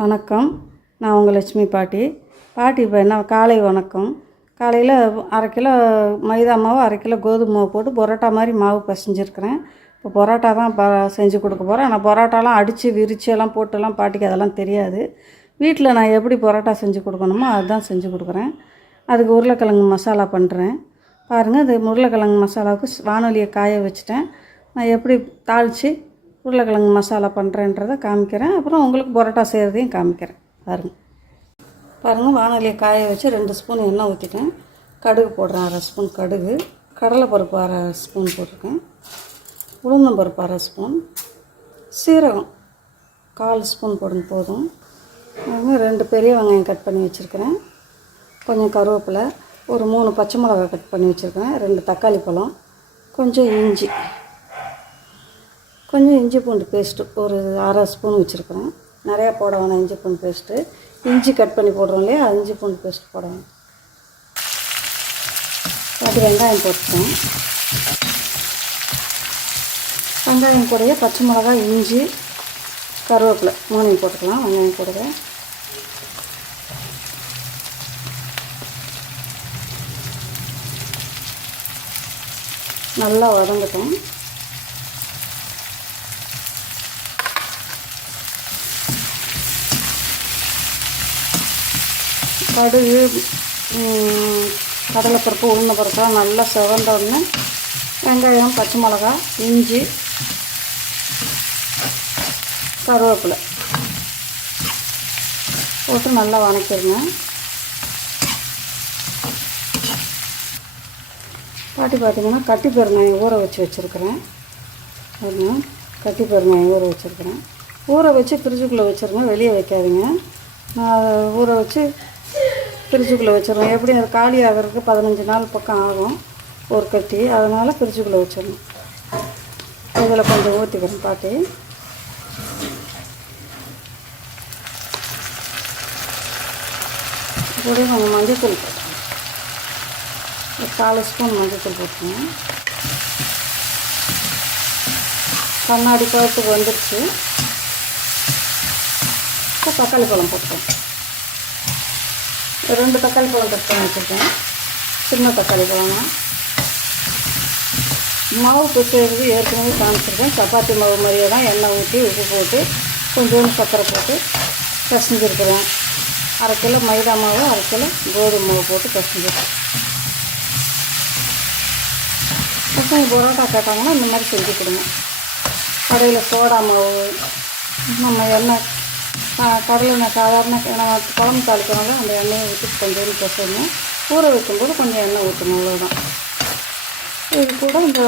வணக்கம். நான் உங்கள் லட்சுமி பாட்டி. பாட்டி இப்போ என்ன காலை வணக்கம். காலையில் அரை கிலோ மைதா மாவு அரை கிலோ கோதுமை மாவு போட்டு பரோட்டா மாதிரி மாவு பசைஞ்சிருக்கிறேன். இப்போ பரோட்டா தான் ப செஞ்சு கொடுக்க போகிறேன் ஆனால் பரோட்டாலாம் அடித்து விரிச்சு எல்லாம் போட்டுலாம் பாட்டிக்கு அதெல்லாம் தெரியாது. வீட்டில் நான் எப்படி பரோட்டா செஞ்சு கொடுக்கணுமோ அதுதான் செஞ்சு கொடுக்குறேன். அதுக்கு உருளைக்கிழங்கு மசாலா பண்ணுறேன் பாருங்கள் அது உருளைக்கிழங்கு மசாலாவுக்கு வானொலியை காய வச்சுட்டேன். நான் எப்படி தாளித்து உருளைக்கிழங்கு மசாலா பண்ணுறேன்றதை காமிக்கிறேன். அப்புறம் உங்களுக்கு பரோட்டா செய்கிறதையும் காமிக்கிறேன். பாருங்கள் பாருங்கள் வானொலியை காய வச்சு ரெண்டு ஸ்பூன் எண்ணெய் ஊற்றிட்டேன் கடுகு போடுறேன் அரை ஸ்பூன் கடுகு. கடலைப்பருப்பு அரை ஸ்பூன் போட்டிருக்கேன். உளுந்தம்பருப்பு அரை ஸ்பூன். சீரகம் கால் ஸ்பூன் போடுங்க போதும். ரெண்டு பெரிய வெங்காயம் கட் பண்ணி வச்சுருக்கிறேன். கொஞ்சம் கருவேப்பிலை ஒரு மூணு பச்சை மிளகாய் கட் பண்ணி வச்சுருக்கிறேன். ரெண்டு தக்காளி பழம் கொஞ்சம் இஞ்சி. கொஞ்சம் இஞ்சி பூண்டு பேஸ்ட்டு ஒரு அரை ஸ்பூன் வச்சுருக்குறேன். நிறையா போட வேணாம் இஞ்சி பூண்டு பேஸ்ட்டு இஞ்சி கட் பண்ணி போடுறோம் இல்லையா இஞ்சி பூண்டு பேஸ்ட் போட வேணும். அது வெங்காயம் போட்டுக்கோம் வெங்காயம் கூடயே பச்சை மிளகா இஞ்சி கருவேப்பிலை மூணையும் போட்டுக்கலாம். வெங்காயம் கூடவே நல்லா வதங்கட்டும். கடுகு கடலைப்பருப்பு உளுந்த பருப்புலாம் நல்லா செவந்த உடனே வெங்காயம் பச்சை மிளகா இஞ்சி கருவேப்பிலை. போட்டு நல்லா வணக்கிடுங்க பாட்டி பார்த்திங்கன்னா கட்டி பெருங்காயம் ஊற வச்சு வச்சுருக்கிறேன். பாருங்க கட்டி பெருங்காயம் ஊற வச்சுருக்கிறேன். ஊற வச்சு ஃப்ரிட்ஜுக்குள்ளே வச்சுருங்க வெளியே வைக்காதீங்க. நான் ஊற வச்சு ஃப்ரிட்ஜுக்குள்ளே வச்சிடணும். எப்படி அது காலி ஆகிறதுக்கு பதினஞ்சு நாள் பக்கம் ஆகும் ஒரு கட்டி. அதனால் ஃப்ரிட்ஜுக்குள்ளே வச்சிடணும். இதில் கொஞ்சம் ஊற்றிக்கிறேன் பாட்டி. கூட கொஞ்சம் மஞ்சத்தூள் போட்டுருங்க ஒரு கால் ஸ்பூன் மஞ்சத்தூள் போட்டுருங்க கண்ணாடி பழத்துக்கு வந்துடுச்சு இப்போ தக்காளி பழம் போட்டுருவோம் ரெண்டு தக்காளி பழம் கட் பண்ணி வச்சுருக்கேன். சின்ன தக்காளி பழம் மாவு பிசைறது ஏற்கனவே காமிச்சிருக்கேன். சப்பாத்தி மாவு மாதிரியே தான் எண்ணெய் ஊற்றி உப்பு போட்டு கொஞ்சோண்டு சர்க்கரை போட்டு பிசைஞ்சிருக்கிறேன். அரை கிலோ மைதா மாவு அரை கிலோ கோதுமை மாவு போட்டு பிசைஞ்சிருக்கேன். பசங்க பரோட்டா கேட்டாங்கன்னா இந்த மாதிரி செஞ்சு கொடுங்க. கடையில் சோடா மாவு நம்ம எண்ணெய் கடலை நான் சாதாரண நம்ம குழம்பு தாளிக்கிறோம்ல அந்த எண்ணெயை ஊற்றி கொஞ்சம் பிசையணும் ஊற வைக்கும்போது கொஞ்சம் எண்ணெய் ஊற்றணும் அவ்வளோதான் இது கூட இந்த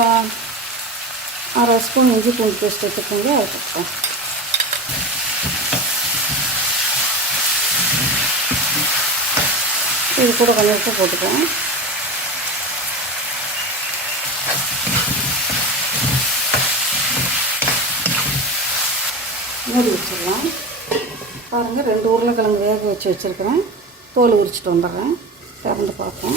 அரை ஸ்பூன் இஞ்சி பூண்டு பேஸ்ட் வச்சுருக்கீங்க அதை இது கூட கொஞ்சம் உப்பு போட்டுக்குவோம் மூடி வச்சிடலாம். பாருங்கள் ரெண்டு உருளைக்கிழங்கு வேக வச்சு வச்சுருக்கிறேன். தோல் உரிச்சிட்டு வந்துடுறேன். திறந்து பார்ப்போம்.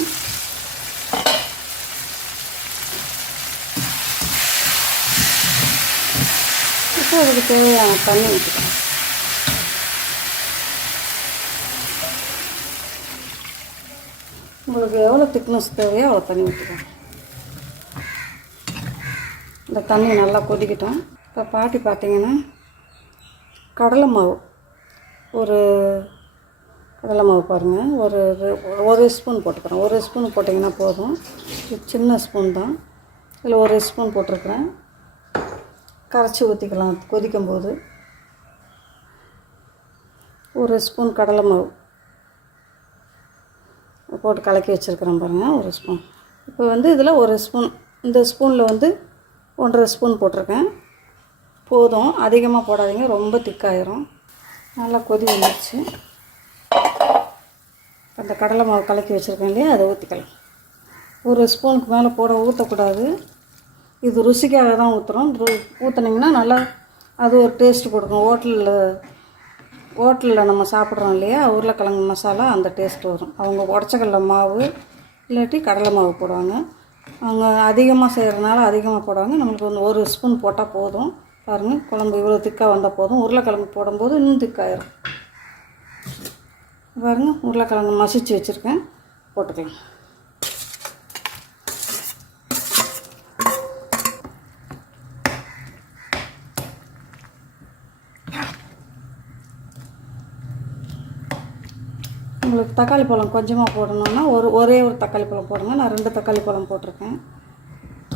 இப்போ அதுக்கு தேவையான தண்ணி ஊற்றிக்கிறேன் உங்களுக்கு எவ்வளோ திக்னஸ் தேவையோ அவ்வளோ தண்ணி ஊற்றிக்கலாம். இந்த தண்ணி நல்லா கொதிக்கிட்டோம். இப்போ பாட்டி பார்த்தீங்கன்னா கடலை மாவு. ஒரு கடலை மாவு பாருங்கள் ஒரு ஒரு ஸ்பூன் போட்டுக்கிறேன். ஒரு ஸ்பூன் போட்டிங்கன்னா போதும். இது சின்ன ஸ்பூன் தான். இதில் ஒரு ஸ்பூன் போட்டிருக்கிறேன். கரைச்சி ஊற்றிக்கலாம் கொதிக்கும் போது ஒரு ஸ்பூன் கடலை மாவு. போட்டு கலக்கி வச்சுருக்கிறேன் பாருங்கள் ஒரு ஸ்பூன். இப்போ வந்து இதில் ஒரு ஸ்பூன் இந்த ஸ்பூனில் வந்து ஒன்றரை ஸ்பூன் போட்டிருக்கேன். போதும். அதிகமாக போடாதீங்க. ரொம்ப திக்காயிரும். நல்லா கொதி வந்துடுச்சு அந்த கடலை மாவு கலக்கி வச்சுருக்கேன் இல்லையா அதை ஊற்றிக்கலாம் ஒரு ஸ்பூனுக்கு மேலே போட ஊற்றக்கூடாது இது ருசிக்காக தான் ஊற்றுறோம் ஊற்றுனீங்கன்னா நல்லா அது ஒரு டேஸ்ட் கொடுக்கும். ஹோட்டலில் ஹோட்டலில் நம்ம சாப்பிட்றோம் இல்லையா உருளைக்கிழங்கு மசாலா அந்த டேஸ்ட் வரும். அவங்க உடச்சக்கடல மாவு இல்லாட்டி கடலை மாவு போடுவாங்க. அவங்க அதிகமாக செய்கிறதுனால அதிகமாக போடுவாங்க. நம்மளுக்கு வந்து ஒரு ஸ்பூன் போட்டால் போதும். பாருங்கள் குழம்பு இவ்வளோ திக்காக வந்தால் போதும் உருளைக்கிழங்கு போடும்போது இன்னும் திக்காயிரும் பாருங்க உருளைக்கிழங்கு மசிச்சு வச்சுருக்கேன். போட்டுக்கலாம். உங்களுக்கு தக்காளி பழம் கொஞ்சமாக போடணுன்னா ஒரு ஒரே ஒரு தக்காளி பழம் போடுங்க. நான் ரெண்டு தக்காளி பழம் போட்டிருக்கேன்.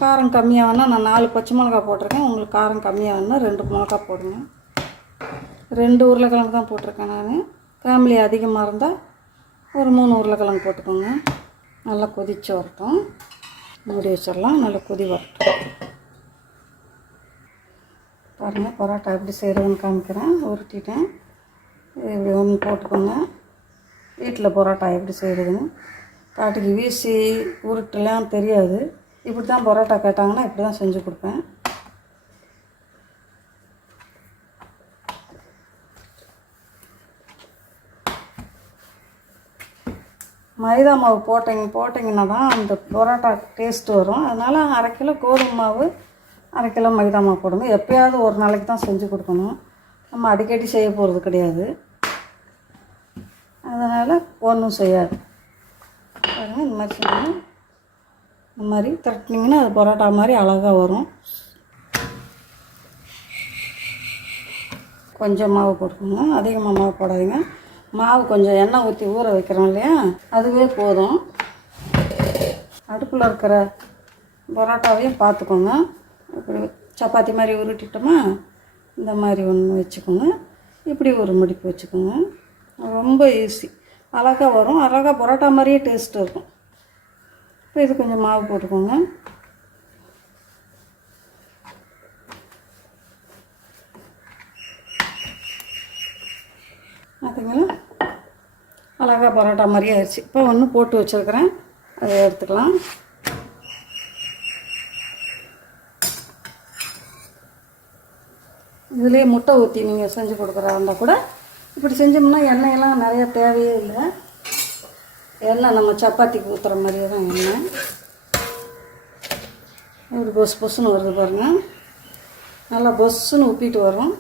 காரம் கம்மியாக வேணால் நான் நாலு பச்சை மிளகா போட்டிருக்கேன். உங்களுக்கு காரம் கம்மியாக வேணால் ரெண்டு மிளகா போடுங்க. ரெண்டு உருளைக்கிழங்கு தான் போட்டிருக்கேன் நான். ஃபேமிலி அதிகமாக இருந்தால் ஒரு மூணு உருளைக்கிழங்கு போட்டுக்கோங்க. நல்லா கொதிச்சு வரட்டும். மூடி வச்சிடலாம். நல்லா கொதி வரட்டும். பாருங்கள் பரோட்டா எப்படி செய்கிறதுன்னு காமிக்கிறேன். உருட்டிட்டேன். இப்படி ஒன்று போட்டுக்கோங்க. வீட்டில் பரோட்டா எப்படி செய்கிறதுன்னு பாட்டுக்கு வீசி உருட்டுலாம் தெரியாது. இப்படி தான் பரோட்டா கேட்டாங்கன்னா இப்படி தான் செஞ்சு கொடுப்பேன். மைதா மாவு போட்டிங்க போட்டிங்கன்னா தான் அந்த பரோட்டா டேஸ்ட் வரும். அதனால் அரை கிலோ கோதுமை மாவு அரை கிலோ மைதா மாவு போடுங்க. எப்போயாவது ஒரு நாளைக்கு தான் செஞ்சு கொடுக்கணும். நம்ம அடிக்கடி செய்ய போகிறது கிடையாது. அதனால் ஒன்றும் செய்யாது. பாருங்கள் இந்த மாதிரி செஞ்சு இந்த மாதிரி திரட்டினீங்கன்னா அது பரோட்டா மாதிரி அழகாக வரும். கொஞ்சம் மாவு போட்டுக்கோங்க. அதிகமாக மாவு போடாதீங்க. மாவு கொஞ்சம் எண்ணெய் ஊற்றி ஊற வைக்கிறோம் இல்லையா? அதுவே போதும். அடுப்பில் இருக்கிற பரோட்டாவையும் பார்த்துக்கோங்க இப்படி சப்பாத்தி மாதிரி உருட்டிட்டோமா? இந்த மாதிரி ஒன்று வச்சுக்கோங்க. இப்படி ஒரு மடிப்பு வச்சுக்கோங்க. ரொம்ப ஈஸி அழகாக வரும். அழகாக பரோட்டா மாதிரியே டேஸ்ட்டு இருக்கும். இப்போ இது கொஞ்சம் மாவு போட்டுக்கோங்க. பார்த்தீங்களா அழகாக பரோட்டா மாதிரியே ஆயிடுச்சு. இப்போ ஒன்று போட்டு வச்சுருக்கிறேன். அதை எடுத்துக்கலாம். இதுலேயே முட்டை ஊற்றி நீங்கள் செஞ்சு கொடுக்குறா இருந்தால் கூட இப்படி செஞ்சோம்னா எண்ணெயெல்லாம் நிறையா தேவையே இல்லை. எண்ணெய் நம்ம சப்பாத்திக்கு ஊற்றுற மாதிரியே தான் எண்ணெய். ஒரு பொசு பொசுன்னு வருது பாருங்கள் நல்லா பொஸ்ஸுன்னு உப்பிட்டு வரும்.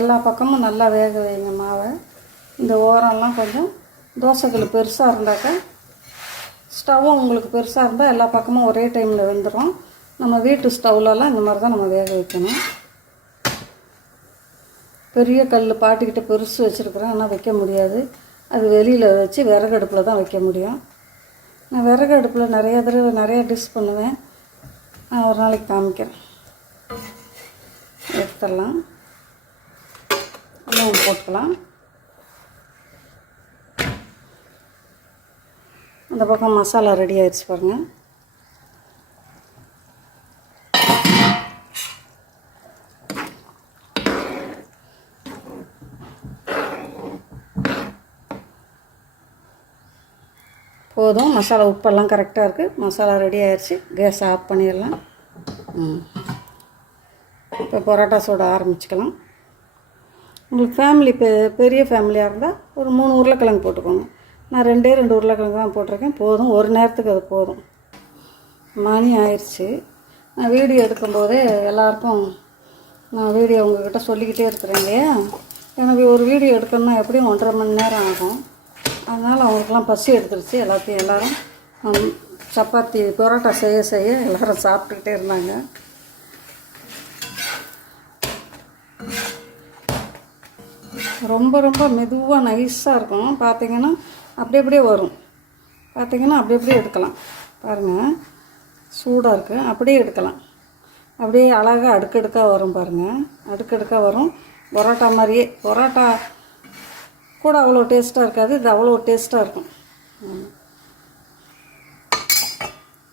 எல்லா பக்கமும் நல்லா வேக வைங்க மாவை. இந்த ஓரம்லாம் கொஞ்சம் தோசைகள் பெருசாக இருந்தாக்கா ஸ்டவ்வும் உங்களுக்கு பெருசாக இருந்தால் எல்லா பக்கமும் ஒரே டைமில் வெந்துடும் நம்ம வீட்டு ஸ்டவ்லலாம் இந்த மாதிரி தான் நம்ம வேக வைக்கணும். பெரிய கல் பாட்டிக்கிட்ட பெருசு வச்சுருக்குறேன் ஆனால் வைக்க முடியாது. அது வெளியில் வச்சு விறகு அடுப்பில் தான் வைக்க முடியும். நான் விறகு அடுப்பில் நிறைய தடவை நிறையா டிஷ் பண்ணுவேன். நான் ஒரு நாளைக்கு காமிக்கிறேன். எடுத்துடலாம். எல்லாம் போட்டுக்கலாம். அந்த பக்கம் மசாலா ரெடி ஆயிடுச்சு பாருங்கள் போதும். மசாலா உப்பெல்லாம் கரெக்டாக இருக்குது மசாலா ரெடி ஆயிடுச்சு கேஸ் ஆஃப் பண்ணிடலாம். ம். இப்போ பரோட்டா சூட ஆரம்பிச்சுக்கலாம். உங்களுக்கு ஃபேமிலி பெ பெரிய ஃபேமிலியாக இருந்தால் ஒரு மூணு உருளைக்கிழங்கு போட்டுக்கோங்க. நான் ரெண்டே ரெண்டு உருளைக்கிழங்கு தான் போட்டிருக்கேன். போதும். ஒரு நேரத்துக்கு அது போதும். மணி ஆயிடுச்சு நான் வீடியோ எடுக்கும்போதே எல்லாருக்கும் நான் வீடியோ உங்ககிட்ட சொல்லிக்கிட்டே இருக்கிறேன் இல்லையா? எனக்கு ஒரு வீடியோ எடுக்கணும்னா எப்படியும் ஒன்றரை மணி நேரம் ஆகும். அதனால் அவங்களுக்குலாம் பசி எடுத்துருச்சு. எல்லாத்தையும் எல்லோரும் சப்பாத்தி பரோட்டா செய்ய செய்ய எல்லோரும் சாப்பிட்டுக்கிட்டே இருந்தாங்க. ரொம்ப ரொம்ப மெதுவாக நைஸாக இருக்கும். பார்த்தீங்கன்னா அப்படி அப்படியே வரும். பார்த்தீங்கன்னா அப்படி அப்படியே எடுக்கலாம். பாருங்கள் சூடாக இருக்குது அப்படியே எடுக்கலாம். அப்படியே அழகாக அடுக்கடுக்காக வரும் பாருங்கள் அடுக்கடுக்காக வரும். பரோட்டா மாதிரியே. பரோட்டா கூட அவ்வளோ டேஸ்ட்டாக இருக்காது இது அவ்வளோ டேஸ்ட்டாக இருக்கும்.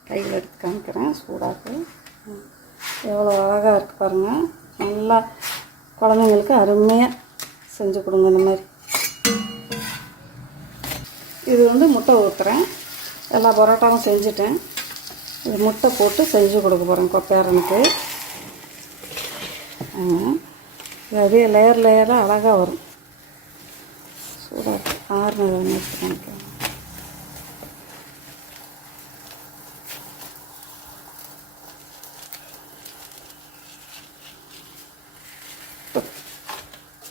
கையில் எடுத்து காமிக்கிறேன் சூடாக்கு. எவ்வளோ அழகாக இருக்குது பாருங்கள் நல்லா குழந்தைங்களுக்கு அருமையாக செஞ்சு கொடுங்க இந்த மாதிரி. இது வந்து முட்டை ஊற்றுறேன் எல்லா பரோட்டாவும் செஞ்சுட்டேன். இது முட்டை போட்டு செஞ்சு கொடுக்க போகிறேன் கொப்பேரனுக்கு இது அப்படியே லேயர் லேயராக அழகாக வரும். சூடாக இருக்கு ஒன்று எடுத்துக்கோங்க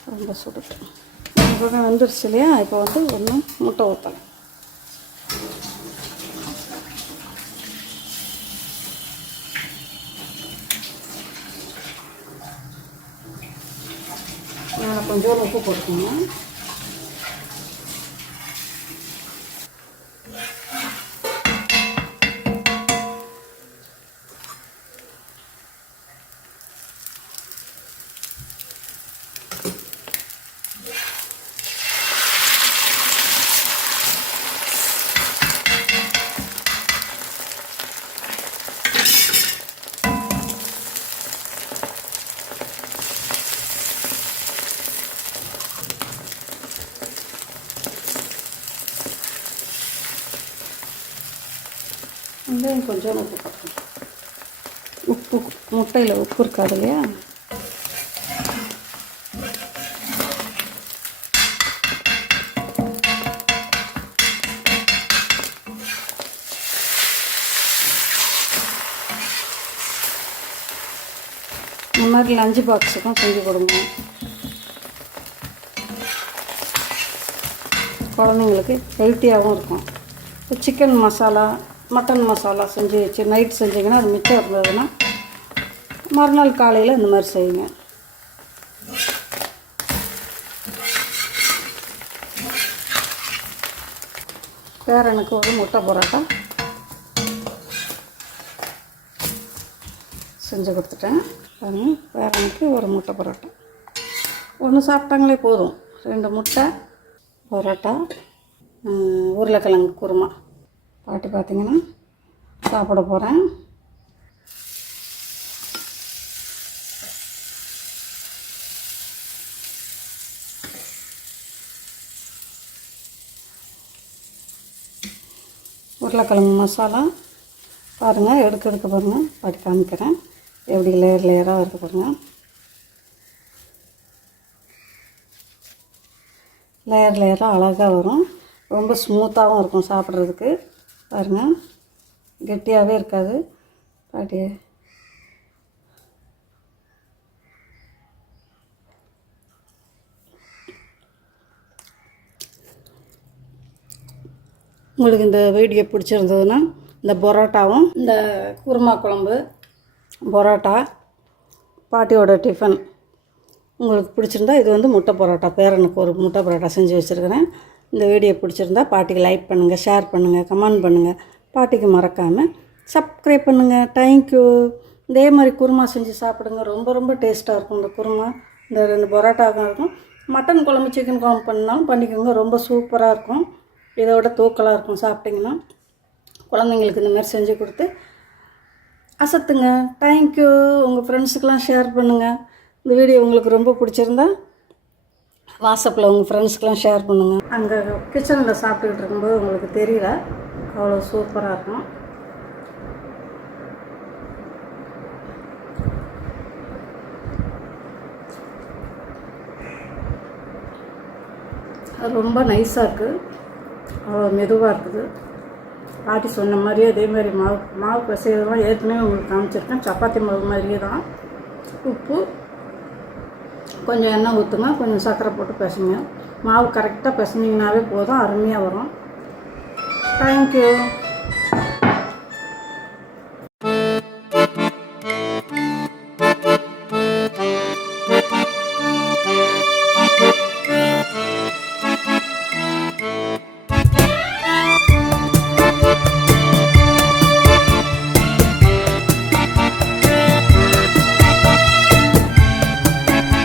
ரொம்ப சுடட்டும் ஒரு பக்கம் வெந்துருச்சு இல்லையா? இப்போ வந்து ஒன்று முட்டை ஊற்றலாம் மேலே கொஞ்சம் உப்பு போட்டுக்கணும் இதுவும் கொஞ்சம் உப்பு. உப்பு முட்டையில் உப்பு இருக்காது இல்லையா? இந்த மாதிரி லஞ்சு பாக்ஸுக்கும் செஞ்சு கொடுங்க. குழந்தைங்களுக்கு ஹெல்த்தியாகவும் இருக்கும். சிக்கன் மசாலா மட்டன் மசாலா செஞ்சு வச்சு நைட் செஞ்சிங்கன்னா அது மிச்சம் இருந்ததுன்னா மறுநாள் காலையில் இந்த மாதிரி செய்யுங்க. பேரனுக்கு ஒரு முட்டை பரோட்டா செஞ்சு கொடுத்துட்டேன். பேரனுக்கு ஒரு முட்டை பரோட்டா. ஒன்று சாப்பிட்டாங்களே போதும். ரெண்டு முட்டை பரோட்டா உருளைக்கிழங்கு குருமா. பாட்டி பார்த்தீங்கன்னா சாப்பிட போகிறேன் உருளைக்கிழங்கு மசாலா பாருங்கள் எடுக்க எடுக்க பாருங்கள் பாட்டி காமிக்கிறேன். எப்படி லேயர் லேயராக வருது பாருங்கள் லேயர் லேயராக அழகாக வரும். ரொம்ப ஸ்மூத்தாகவும் இருக்கும் சாப்பிட்றதுக்கு. பாருங்கள் கெட்டியாகவே இருக்காது. பாட்டி. உங்களுக்கு இந்த வீடியோ பிடிச்சிருந்ததுன்னா இந்த பரோட்டாவும் இந்த குருமா குழம்பு பரோட்டா பாட்டியோட டிஃபன். உங்களுக்கு பிடிச்சிருந்தா இது வந்து முட்டை பரோட்டா. பேரனுக்கு ஒரு முட்டை பரோட்டா செஞ்சு வச்சுருக்கிறேன். இந்த வீடியோ பிடிச்சிருந்தா பாட்டிக்கு லைக் பண்ணுங்கள் ஷேர் பண்ணுங்கள் கமெண்ட் பண்ணுங்கள் பாட்டிக்கு மறக்காமல் சப்ஸ்கிரைப் பண்ணுங்கள் தேங்க்யூ இதே மாதிரி குருமா செஞ்சு சாப்பிடுங்க. ரொம்ப ரொம்ப டேஸ்ட்டாக இருக்கும் இந்த குருமா. இந்த ரெண்டு பரோட்டாவும் இருக்கும். மட்டன் குழம்பு சிக்கன் குழம்பு பண்ணாலும் பண்ணிக்கோங்க. ரொம்ப சூப்பராக இருக்கும். இதோட தூக்கலாக இருக்கும் சாப்பிட்டிங்கன்னா. குழந்தைங்களுக்கு இந்த மாதிரி செஞ்சு கொடுத்து அசத்துங்க. தேங்க்யூ உங்கள் ஃப்ரெண்ட்ஸுக்கெலாம் ஷேர் பண்ணுங்கள் இந்த வீடியோ உங்களுக்கு ரொம்ப பிடிச்சிருந்தா வாட்ஸ்அப்பில் உங்கள் ஃப்ரெண்ட்ஸ்க்கெலாம் ஷேர் பண்ணுங்கள் அங்கே கிச்சனில் சாப்பிட்டுக்கிட்டு இருக்கும்போது உங்களுக்கு தெரியல. அவ்வளோ சூப்பராக இருக்கும். அது ரொம்ப நைஸாக இருக்குது அவ்வளோ மெதுவாக இருக்குது. பாட்டி சொன்ன மாதிரியே அதே மாதிரி மாவு மாவு பசையெல்லாம் ஏற்கனவே உங்களுக்கு காமிச்சிருக்கேன். சப்பாத்தி மாவு மாதிரியே தான். உப்பு கொஞ்சம் எண்ணெய் ஊற்றுங்க கொஞ்சம் சர்க்கரை போட்டு பிசைங்க. மாவு கரெக்டாக பிசைஞ்சிங்கனாவே போதும் அருமையாக வரும். தேங்க்யூ